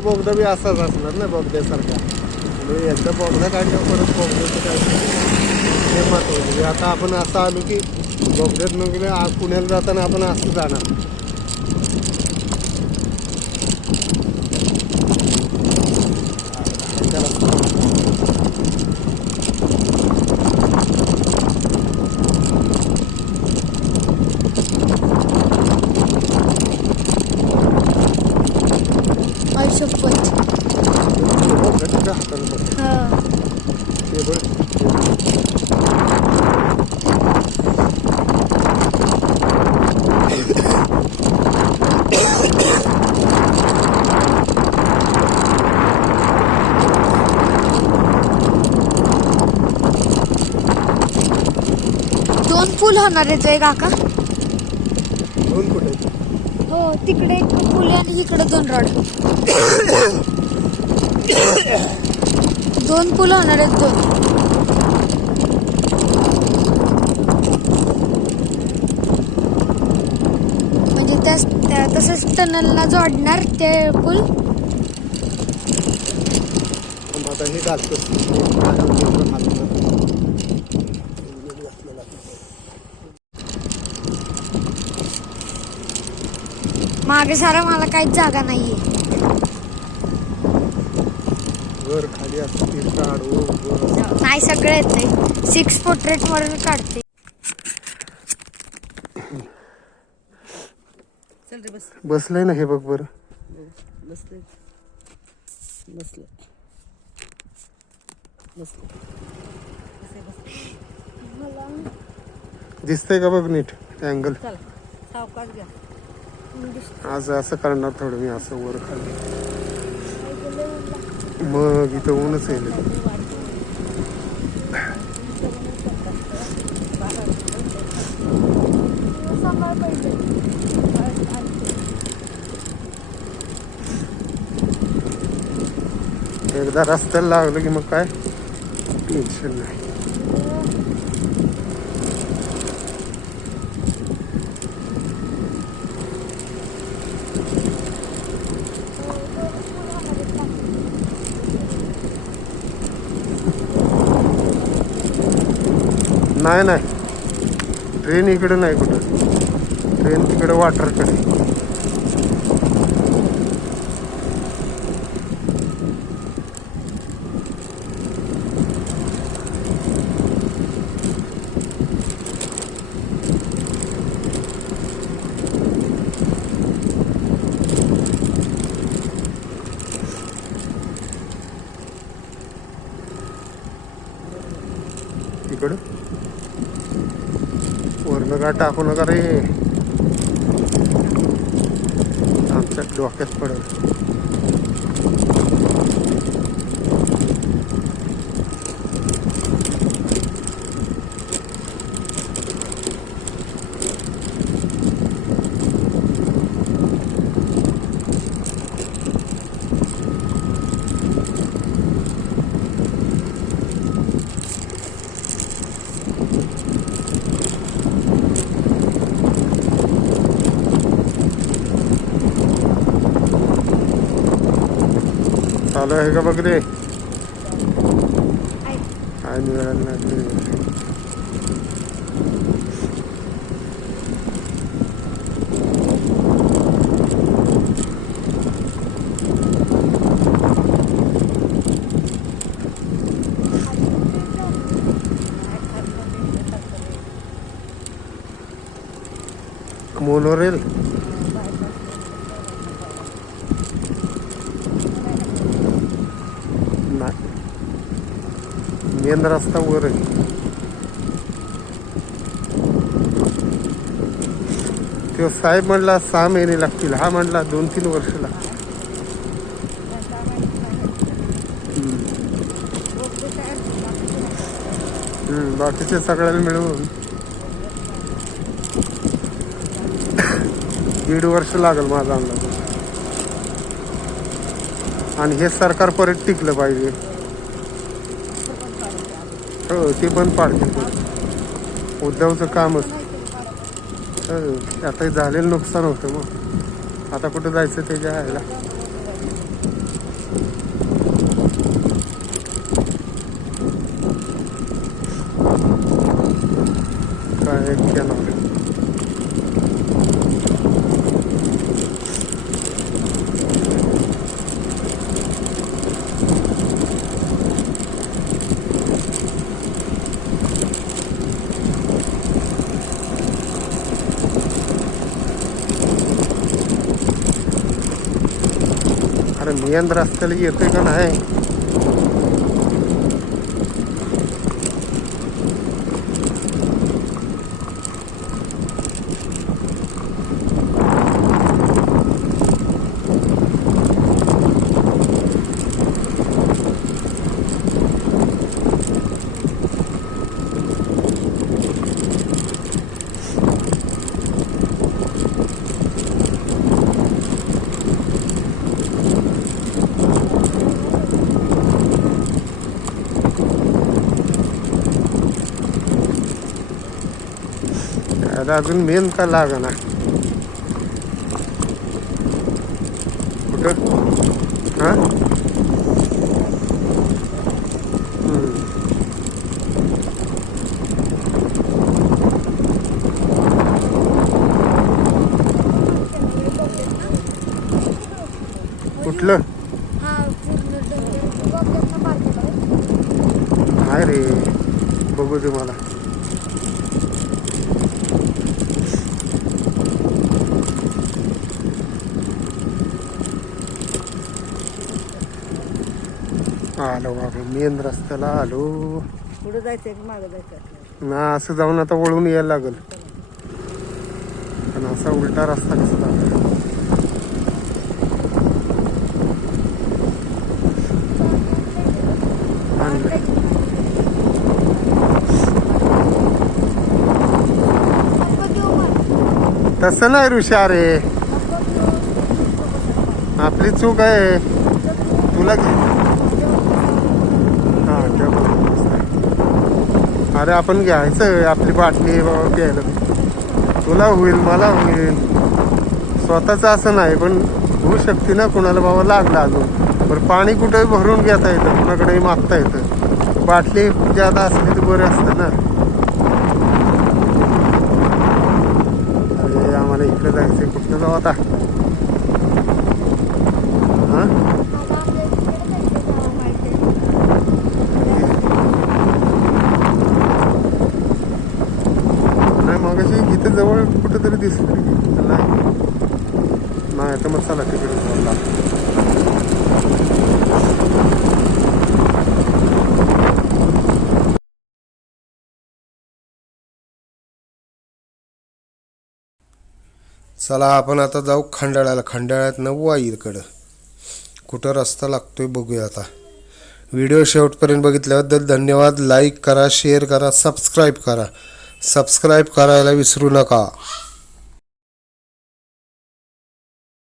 बोगदा बी असाच असणार ना बोगद्यासारखा. म्हणजे एकदा बोगदा काढल्यावर परत बोगद्याचं काय हे महत्वाचं म्हणजे आता आपण असं आलो की बोगद्यात न गेलं पुण्याला जाताना आपण असं जाणार आयुष्यपत बोगद्याच्या हाताने बघ. हा हे बघ. पूल होणार आहेत व्हय काका. दोन फुट आहेत. हो तिकडे एक पूल आहे आणि इकडे दोन रॉड. दोन पूल होणार आहेत दोन. म्हणजे त्या त्या तसंच टनलला जोडणार ते पूल पण आता हे मागे सारा मला काहीच जागा नाहीये. वर खाली उभं. नाही सगळं येते सिक्स पोर्ट्रेट म्हणून काढते. चल रे बस. बसलंय ना हे बघ बरं. बसले बसले बसले दिसतंय का बघ नीट अँगल चला सावकाश घ्या. आज असं करणार थोडं मी असं वर खाली. मग इथं ऊनच येईल. एकदा रस्त्याला लागलं की मग काय? टेन्शन नाही. नाही नाही. ट्रेन इकडे नाही कुठं. ट्रेन तिकडे वाटरकडे इकडं वरनं टाकू नका रे आमच्या डोक्यात पडल. चालू आहे का बघ रे काय निघालं नाही मोनोरेल नाही मेन रस्ता वर आहे तो साहेब म्हणला सहा महिने लागतील हा म्हणला दोन तीन वर्ष लागतील बाकीचे सगळ्याला मिळून दीड वर्ष लागेल माझा अंदाज आणि हे सरकार परत टिकलं पाहिजे हो ते पण पार्किंग करू उद्धवचं कामच आता झालेलं नुकसान होतं मग. आता कुठं जायचं त्याच्या जायला. काय केलं? अरे मेन रस्त्याला येतोय का नाही? आता अजून मेन का लागणार ना कुठं? हां? कुठलं? नाही रे बघू दे मला. आलो बाबा मेन रस्त्याला आलो पुढे जायचं की मागं जायचं आपल्याला? ना असं जाऊन आता वळून यायला लागल पण असा उलटा रस्ता कसा झाला मला. तसं नाही ऋषा रे. आपली चूक आहे तुला अरे आपण घ्यायचं आपली बाटली बाबा प्यायला तुला होईल मला होईल. स्वतःच असं नाही पण होऊ शकते ना. कुणाला बाबा लागला अजून. बरं पाणी कुठंही भरून घेता येतं. कुणाकडेही मागता येतं. बाटली ज्यादा असली तर बरं असतं ना. अरे आम्हाला इकडे जायचं कुठलं जाऊ आता? हा आता आपल्या इकडे जायचं गाव माहिती आहे. नाही मगाशी इथे जवळ कुठेतरी दिसलं नाही नाही मग चला तिकडे जाऊ चला आपण आता जाऊ खंडाळ्याला. खंडाळ्यात वाईकडं कुठं रस्ता लागतोय बघूया आता. व्हिडिओ शेवटपर्यंत बघितल्याबद्दल धन्यवाद. लाईक करा शेअर करा सबस्क्राईब करा. सबस्क्राईब करायला विसरू नका.